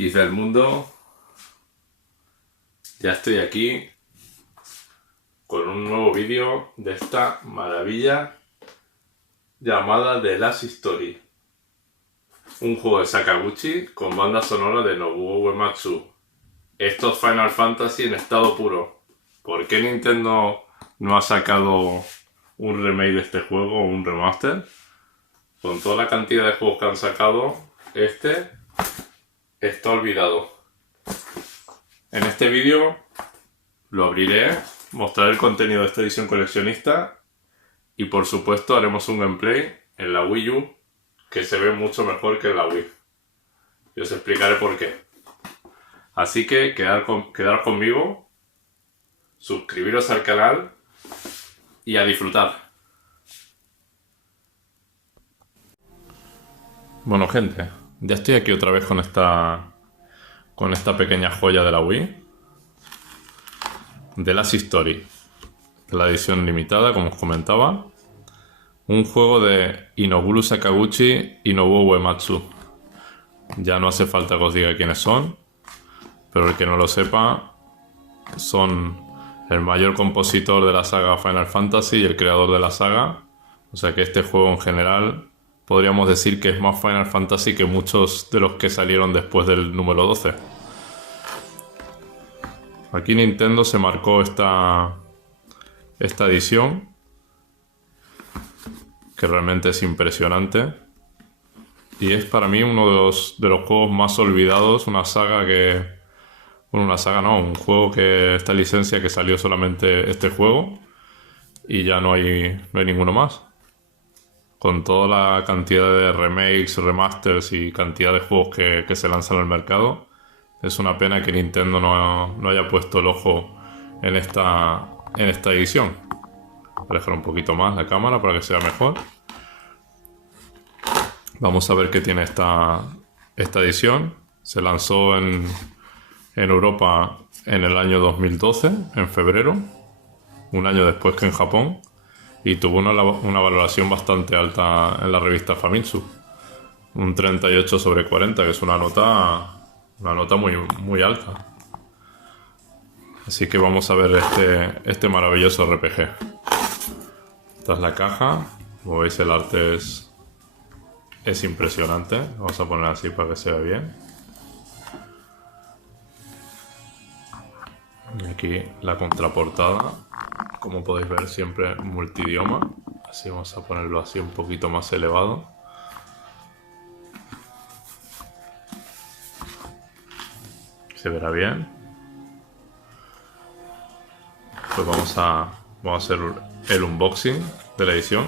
frikis del mundo, ya estoy aquí con un nuevo vídeo de esta maravilla llamada The Last Story, un juego de Sakaguchi con banda sonora de Nobuo Uematsu. Esto es Final Fantasy en estado puro. ¿Por qué Nintendo no ha sacado un remake de este juego o un remaster? Con toda la cantidad de juegos que han sacado, este está olvidado. En este vídeo lo abriré, mostraré el contenido de esta edición coleccionista y por supuesto haremos un gameplay en la Wii U que se ve mucho mejor que en la Wii. Y os explicaré por qué. Así que quedaros conmigo, suscribiros al canal y a disfrutar. Bueno, gente, ya estoy aquí otra vez con esta pequeña joya de la Wii, The Last Story, de la edición limitada, como os comentaba, un juego de Inoguru Sakaguchi y Nobuo Uematsu. Ya no hace falta que os diga quiénes son, pero el que no lo sepa, son el mayor compositor de la saga Final Fantasy y el creador de la saga, o sea que este juego en general podríamos decir que es más Final Fantasy que muchos de los que salieron después del número 12. Aquí Nintendo se marcó esta edición, que realmente es impresionante. Y es para mí uno de los juegos más olvidados, una saga que... Bueno, una saga no, un juego que... Esta licencia que salió solamente este juego y ya no hay ninguno más. Con toda la cantidad de remakes, remasters y cantidad de juegos que se lanzan al mercado, es una pena que Nintendo no haya puesto el ojo en esta edición. Voy a alejar un poquito más la cámara para que sea mejor. Vamos a ver qué tiene esta edición. Se lanzó en Europa en el año 2012, en febrero, un año después que en Japón. Y tuvo una valoración bastante alta en la revista Famitsu, un 38/40, que es una nota muy, muy alta. Así que vamos a ver este maravilloso RPG. Esta es la caja. Como veis, el arte es impresionante. Vamos a poner así para que se vea bien. Y aquí la contraportada. Como podéis ver, siempre multidioma. Así vamos a ponerlo así un poquito más elevado. Se verá bien. Pues vamos a hacer el unboxing de la edición.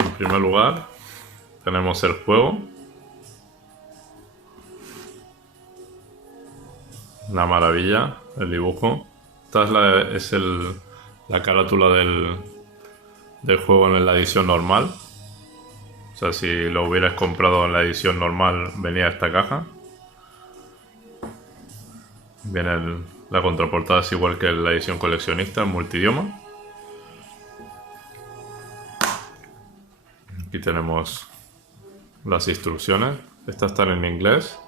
En primer lugar, tenemos el juego. Una maravilla el dibujo. Esta es la carátula del juego en la edición normal. O sea, si lo hubieras comprado en la edición normal, venía esta caja. Viene la contraportada, es igual que la edición coleccionista, en multidioma. Aquí tenemos las instrucciones. Estas están en inglés.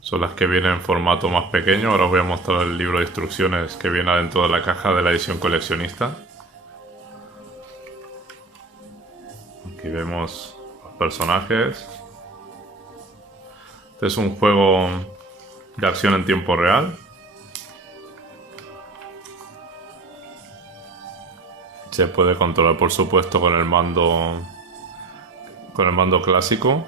Son las que vienen en formato más pequeño. Ahora os voy a mostrar el libro de instrucciones que viene dentro de la caja de la edición coleccionista. Aquí vemos los personajes. Este es un juego de acción en tiempo real. Se puede controlar, por supuesto, con el mando clásico,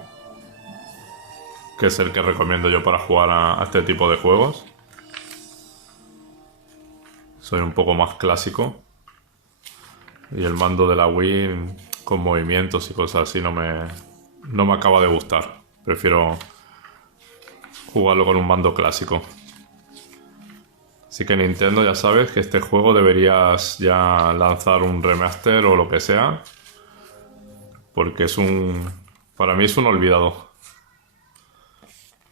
que es el que recomiendo yo para jugar a este tipo de juegos. Soy un poco más clásico. Y el mando de la Wii con movimientos y cosas así no me acaba de gustar. Prefiero jugarlo con un mando clásico. Así que Nintendo, ya sabes que este juego deberías ya lanzar un remaster o lo que sea, porque para mí es un olvidado.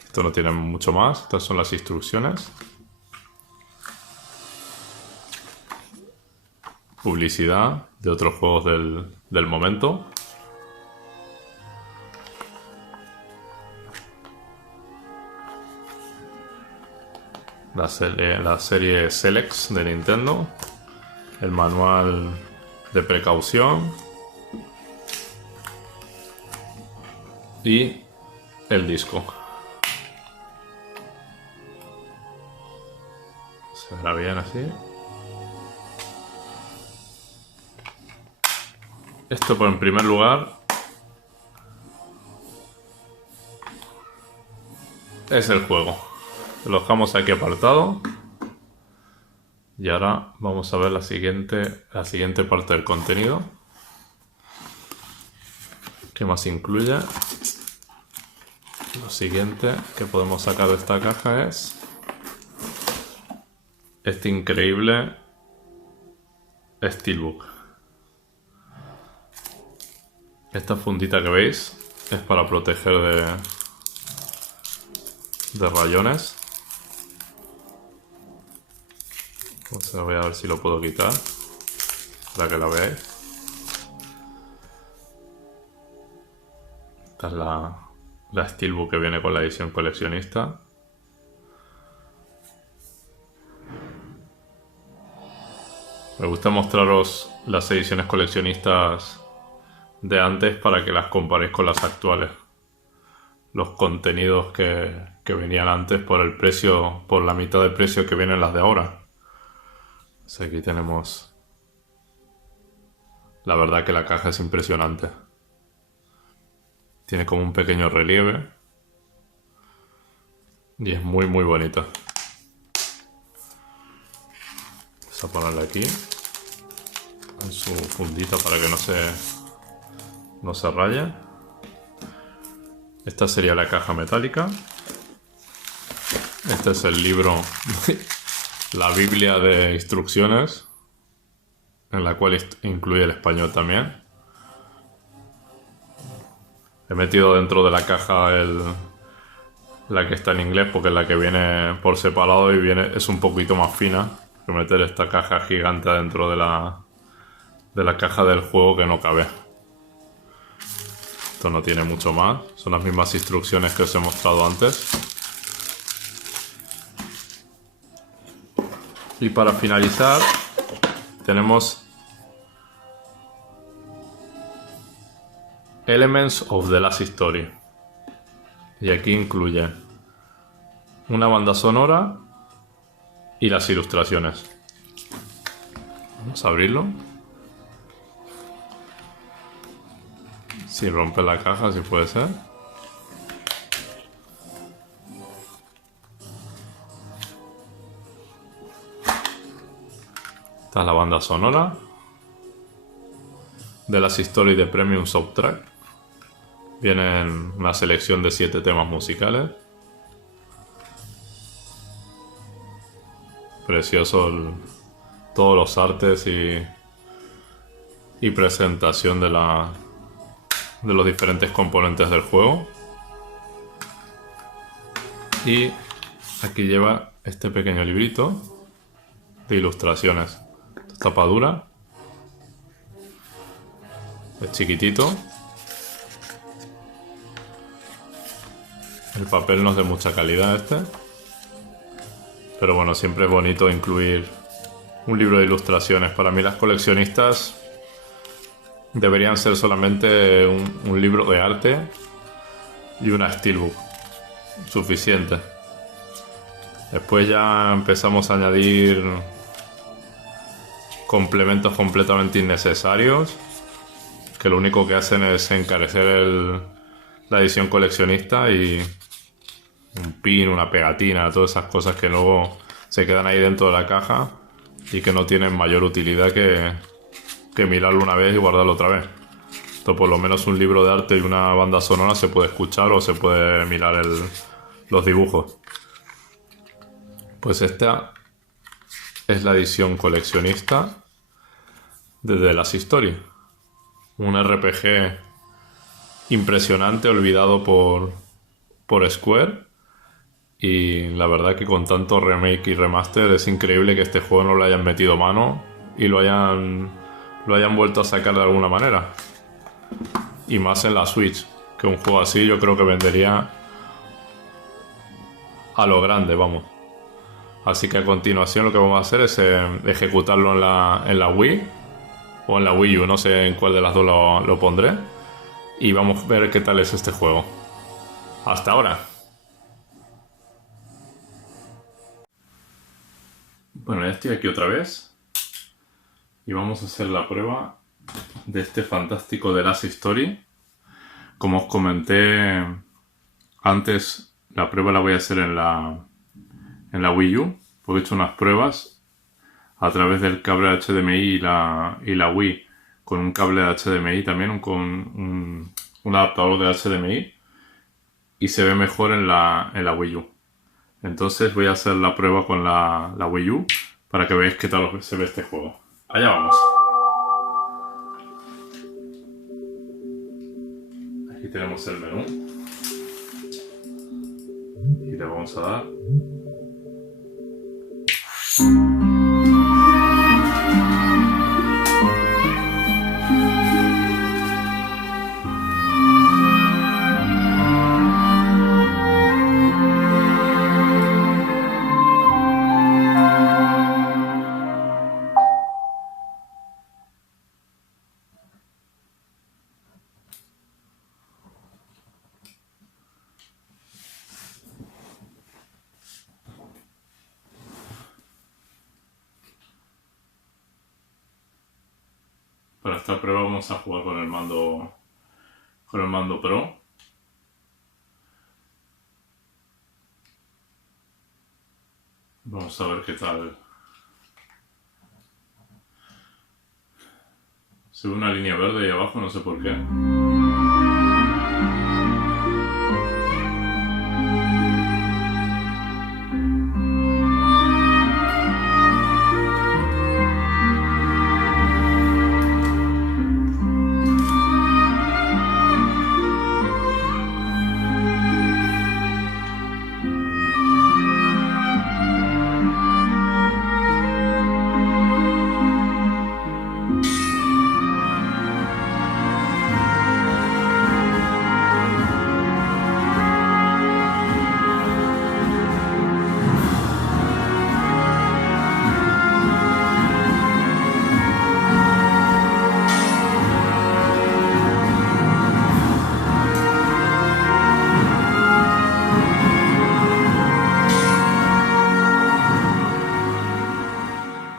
Esto no tiene mucho más. Estas son las instrucciones. Publicidad de otros juegos del momento. la serie Selex de Nintendo, el manual de precaución y el disco. Se verá bien así. Esto por en primer lugar es el juego. Lo dejamos aquí apartado. Y ahora vamos a ver la siguiente parte del contenido. ¿Qué más incluye? Lo siguiente que podemos sacar de esta caja es este increíble Steelbook. Esta fundita que veis es para proteger de rayones. Pues voy a ver si lo puedo quitar para que la veáis. Esta es la Steelbook que viene con la edición coleccionista. Me gusta mostraros las ediciones coleccionistas de antes para que las comparéis con las actuales. Los contenidos que venían antes por el precio, por la mitad del precio que vienen las de ahora. Pues aquí tenemos. La verdad que la caja es impresionante. Tiene como un pequeño relieve. Y es muy muy bonita. Vamos a ponerla aquí. En su fundita para que no se raye. Esta sería la caja metálica. Este es el libro, la Biblia de instrucciones, en la cual incluye el español también. He metido dentro de la caja la que está en inglés porque es la que viene por separado y es un poquito más fina que meter esta caja gigante dentro de la caja del juego, que no cabe. Esto no tiene mucho más, son las mismas instrucciones que os he mostrado antes. Y para finalizar tenemos Elements of the Last Story. Y aquí incluye una banda sonora y las ilustraciones. Vamos a abrirlo. Sin romper la caja, si puede ser. Esta es la banda sonora de Last Story de Premium Soundtrack. Viene en una selección de 7 temas musicales. Precioso todos los artes y presentación de los diferentes componentes del juego. Y aquí lleva este pequeño librito de ilustraciones. Tapa dura. Es chiquitito. El papel no es de mucha calidad este. Pero bueno, siempre es bonito incluir un libro de ilustraciones. Para mí las coleccionistas deberían ser solamente un libro de arte y una Steelbook. Suficiente. Después ya empezamos a añadir complementos completamente innecesarios, que lo único que hacen es encarecer la edición coleccionista, y un pin, una pegatina, todas esas cosas que luego se quedan ahí dentro de la caja y que no tienen mayor utilidad que mirarlo una vez y guardarlo otra vez. Esto, por lo menos un libro de arte y una banda sonora se puede escuchar o se puede mirar los dibujos. Pues esta es la edición coleccionista de The Last Story. Un RPG impresionante, olvidado por Square. Y la verdad que con tanto remake y remaster es increíble que este juego no le hayan metido mano y lo hayan vuelto a sacar de alguna manera. Y más en la Switch, que un juego así yo creo que vendería a lo grande, vamos. Así que a continuación lo que vamos a hacer es ejecutarlo en la Wii o en la Wii U, no sé en cuál de las dos lo pondré. Y vamos a ver qué tal es este juego. Hasta ahora. Bueno, ya estoy aquí otra vez. Y vamos a hacer la prueba de este fantástico The Last Story. Como os comenté antes, la prueba la voy a hacer en la Wii U. Porque he hecho unas pruebas a través del cable HDMI y la Wii con un cable de HDMI también, con un adaptador de HDMI, y se ve mejor en la Wii U. Entonces voy a hacer la prueba con la Wii U para que veáis qué tal se ve este juego. Allá vamos. Aquí tenemos el menú y le vamos a dar. Para esta prueba vamos a jugar con el mando Pro. Vamos a ver qué tal. Se ve una línea verde ahí abajo, no sé por qué.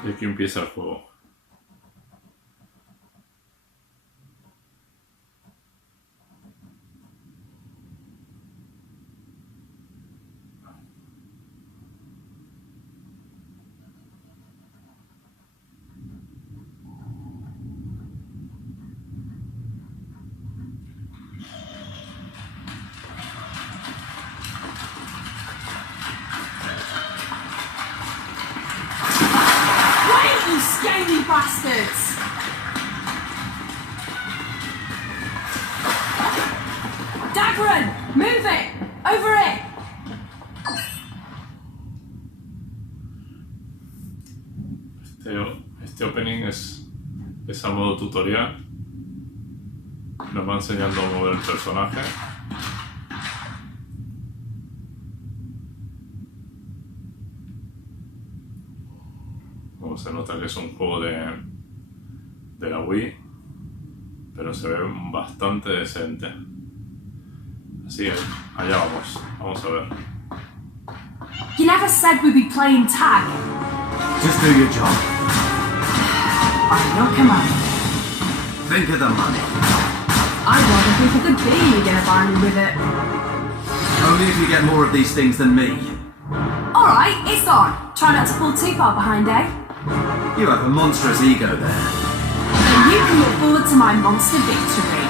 Y aquí empieza el juego. You scaly bastards! Dagran! Move it! Over it! Este opening es a modo tutorial. Nos va enseñando a mover el personaje. Como se nota que es un juego de la Wii, pero se ve bastante decente. Así que allá vamos. Vamos a ver. You never said we'd be playing tag. Just do your job. I'm your command. Think of the money. I'd rather think of the bee you're gonna buy me with it. Only if you get more of these things than me. Alright, it's on. Try not to fall too far behind, eh? You have a monstrous ego there. Then you can look forward to my monster victory.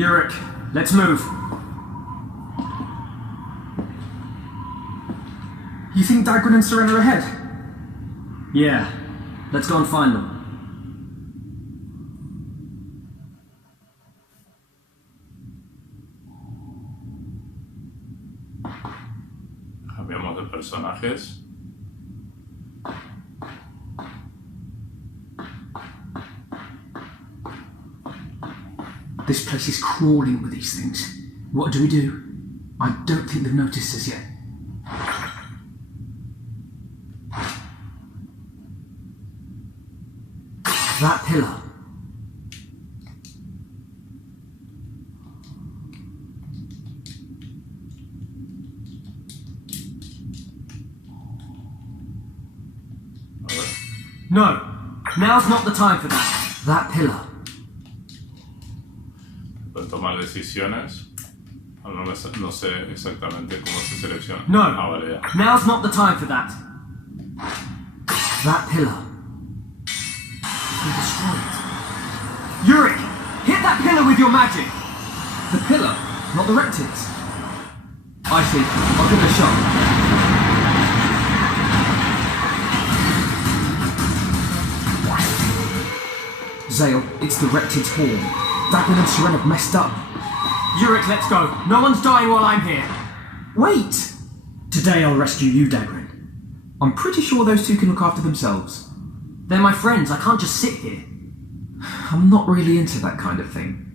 Yurik, let's move. You think Dagran and Serena are ahead? Yeah. Let's go and find them. Cambiamos de personajes. This place is crawling with these things. What do we do? I don't think they've noticed us yet. That pillar. No, now's not the time for that. That pillar. Para tomar decisiones. No sé exactamente cómo se selecciona. No, Vale, ya. now's not the time for that. That pillar. We destroy it. Yurik, hit that pillar with your magic. The pillar, not the reptiles. I see. I'll give it a shot. Zale, it's the reptile's horn. Dagran and Seren have messed up. Yurik, let's go. No one's dying while I'm here. Wait! Today I'll rescue you, Dagran. I'm pretty sure those two can look after themselves. They're my friends, I can't just sit here. I'm not really into that kind of thing.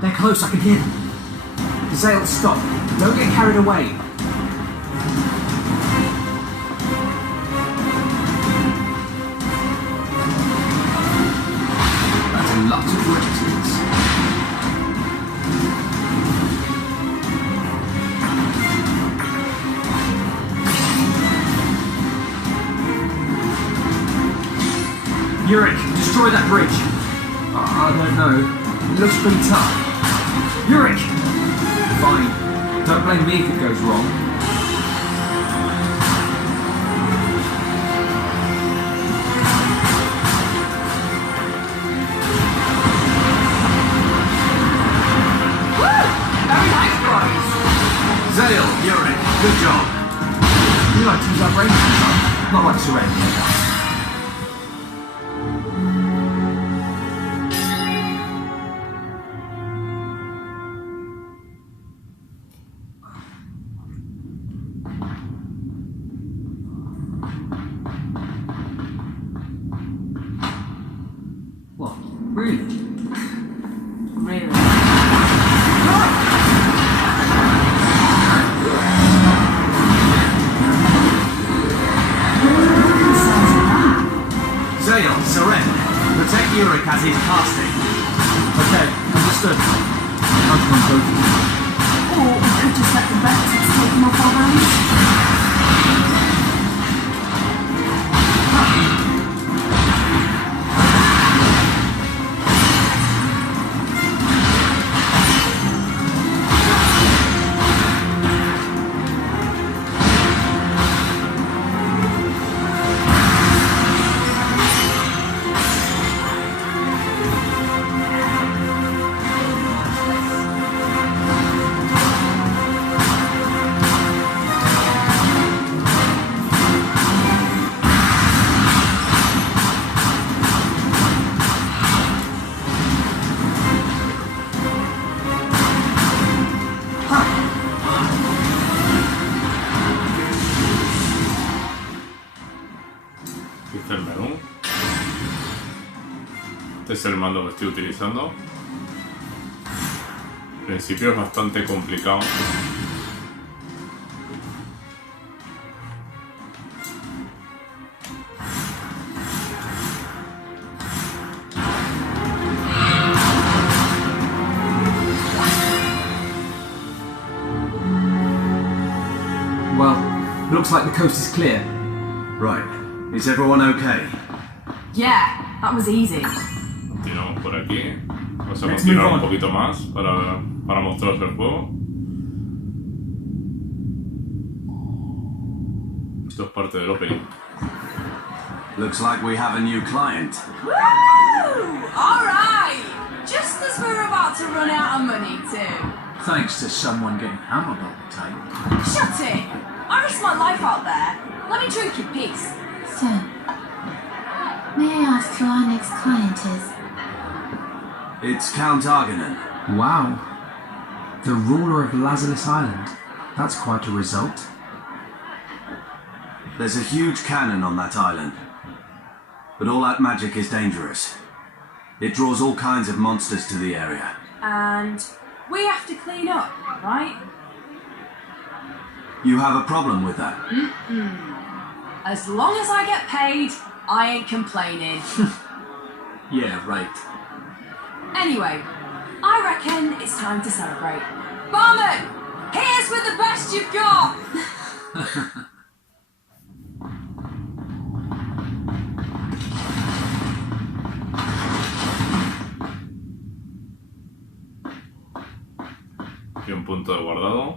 They're close, I can hear them. Zale, stop. Don't get carried away. That's a lot of reptiles. Yurik, destroy that bridge. I don't know. It looks pretty tough. Yurik! Fine. Don't blame me if it goes wrong. Woo! Very nice, boys. Zale, Yurik, good job. You like to use our brains, huh? Not like Serena. What? Really? Really? Zale, Seren, protect Yurik as he's casting. Okay, understood. I'll come both of you. Or we could just let the reptiles take them off our hands. Este es el menú. Este es el mando que estoy utilizando. Al principio es bastante complicado. Well, looks like the coast is clear. Right. Is everyone okay? Yeah, that was easy. Continuamos por aquí. Vamos a Let's continuar move un on. poquito más para mostraros el juego. Esto es parte del opening. Looks like we have a new client. Woo! Alright! Just as we're about to run out of money too. Thanks to someone getting hammered all the time. Shut it! I risked my life out there. Let me drink in peace. So, may I ask who our next client is? It's Count Arganan. Wow. The ruler of Lazarus Island. That's quite a result. There's a huge cannon on that island. But all that magic is dangerous. It draws all kinds of monsters to the area. And we have to clean up, right? You have a problem with that? As long as I get paid, I ain't complaining. Yeah, right. Anyway, I reckon it's time to celebrate. Barman! Here's with the best you've got! Aquí un punto de guardado.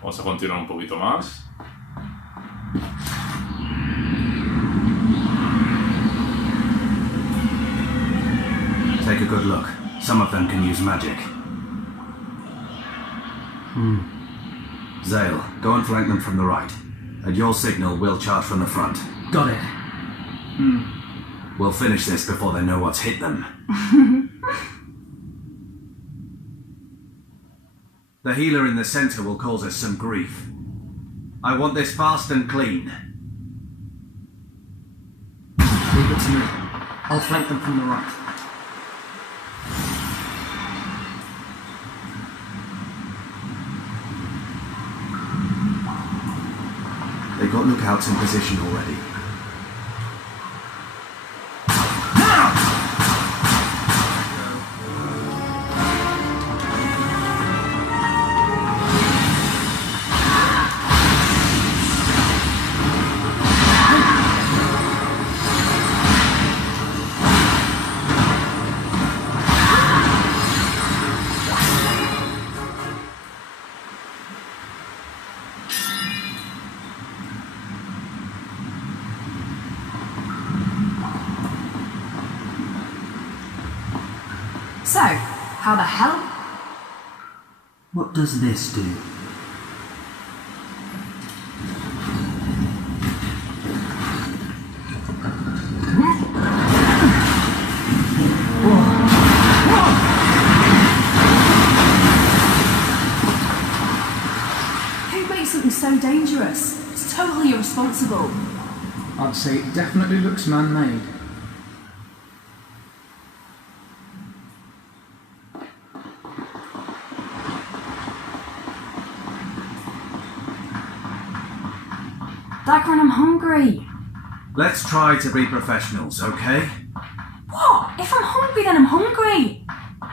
Vamos a continuar un poquito más. Take a good look. Some of them can use magic. Zale, go and flank them from the right. At your signal, we'll charge from the front. Got it. We'll finish this before they know what's hit them. The healer in the center will cause us some grief. I want this fast and clean. Leave it to me. I'll flank them from the right. They've got lookouts in position already. So, how the hell? What does this do? Who makes something so dangerous? It's totally irresponsible. I'd say it definitely looks man-made. Dagran, I'm hungry. Let's try to be professionals, okay? What? If I'm hungry, then I'm hungry.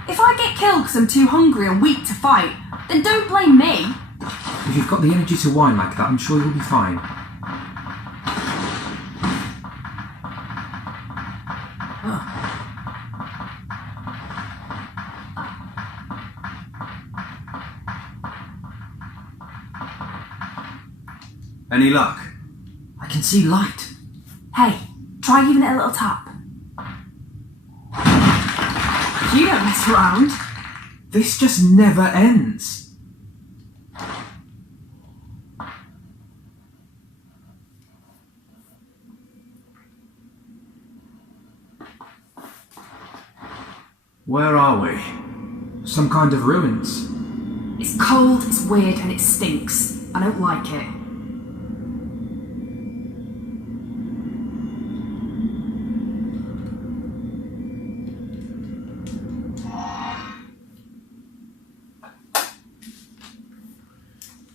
If I get killed because I'm too hungry or weak to fight, then don't blame me. If you've got the energy to whine like that, I'm sure you'll be fine. Any luck? I can see light. Hey, try giving it a little tap. You don't mess around. This just never ends. Where are we? Some kind of ruins. It's cold, it's weird, and it stinks. I don't like it.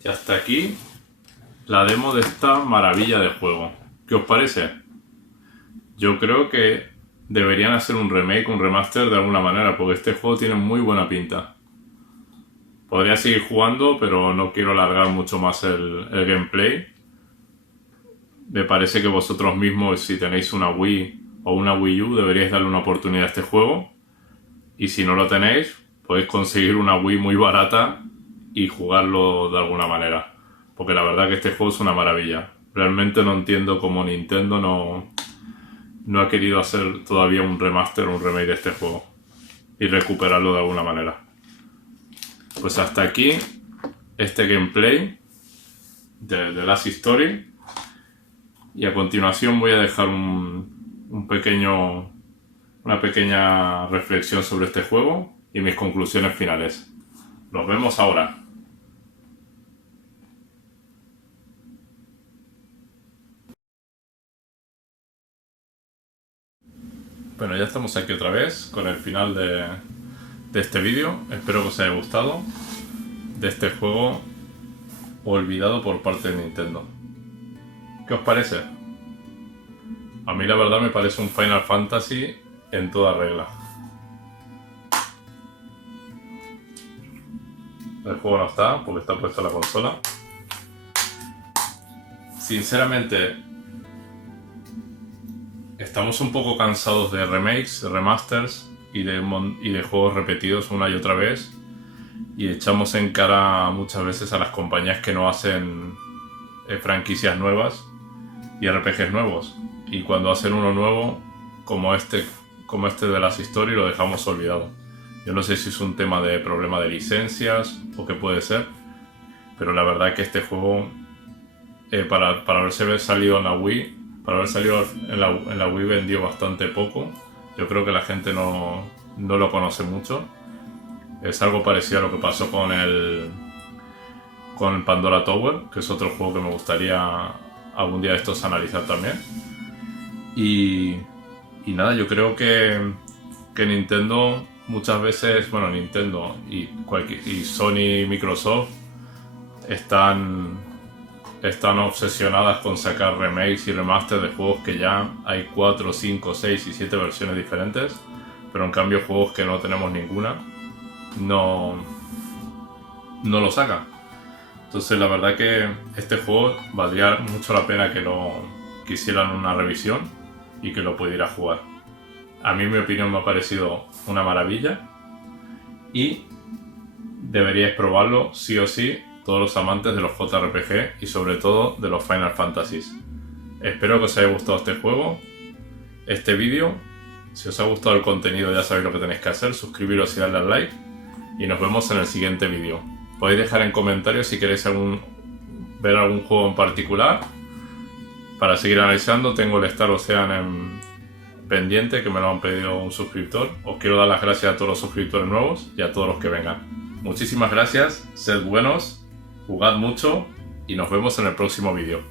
Y hasta aquí la demo de esta maravilla de juego. ¿Qué os parece? yo creo que deberían hacer un remake, un remaster de alguna manera, porque este juego tiene muy buena pinta. Podría seguir jugando, pero no quiero alargar mucho más el gameplay. Me parece que vosotros mismos, si tenéis una Wii o una Wii U, deberíais darle una oportunidad a este juego. Y si no lo tenéis, podéis conseguir una Wii muy barata y jugarlo de alguna manera. Porque la verdad que este juego es una maravilla. Realmente no entiendo cómo Nintendo no ha querido hacer todavía un remaster o un remake de este juego. Y recuperarlo de alguna manera. Pues hasta aquí este gameplay de The Last Story. Y a continuación voy a dejar una pequeña reflexión sobre este juego y mis conclusiones finales. Nos vemos ahora. Bueno, ya estamos aquí otra vez con el final de este vídeo. Espero que os haya gustado de este juego olvidado por parte de Nintendo. ¿Qué os parece? A mí la verdad me parece un Final Fantasy en toda regla. El juego no está porque está puesta la consola. Sinceramente, estamos un poco cansados de remakes, de remasters y de juegos repetidos una y otra vez. Y echamos en cara muchas veces a las compañías que no hacen franquicias nuevas y RPGs nuevos. Y cuando hacen uno nuevo, como este de Last Story, lo dejamos olvidado. Yo no sé si es un tema de problema de licencias o qué puede ser, pero la verdad es que este juego, para haberse salido en la Wii, para haber salido en la Wii vendió bastante poco. Yo creo que la gente no lo conoce mucho. Es algo parecido a lo que pasó con Pandora Tower, que es otro juego que me gustaría algún día de estos analizar también. Y nada, yo creo que Nintendo muchas veces, bueno, Nintendo y Sony y Microsoft están obsesionadas con sacar remakes y remasters de juegos que ya hay 4, 5, 6 y 7 versiones diferentes, pero en cambio juegos que no tenemos ninguna no lo sacan. Entonces la verdad que este juego valdría mucho la pena que hicieran una revisión y que lo pudiera jugar. A mí, en mi opinión, me ha parecido una maravilla y deberíais probarlo sí o sí, todos los amantes de los JRPG y sobre todo de los Final Fantasies. Espero que os haya gustado este juego, este vídeo. Si os ha gustado el contenido ya sabéis lo que tenéis que hacer, suscribiros y darle al like y nos vemos en el siguiente vídeo. Podéis dejar en comentarios si queréis ver algún juego en particular para seguir analizando. Tengo el Star Ocean pendiente, que me lo han pedido un suscriptor. Os quiero dar las gracias a todos los suscriptores nuevos y a todos los que vengan. Muchísimas gracias, sed buenos, jugad mucho y nos vemos en el próximo vídeo.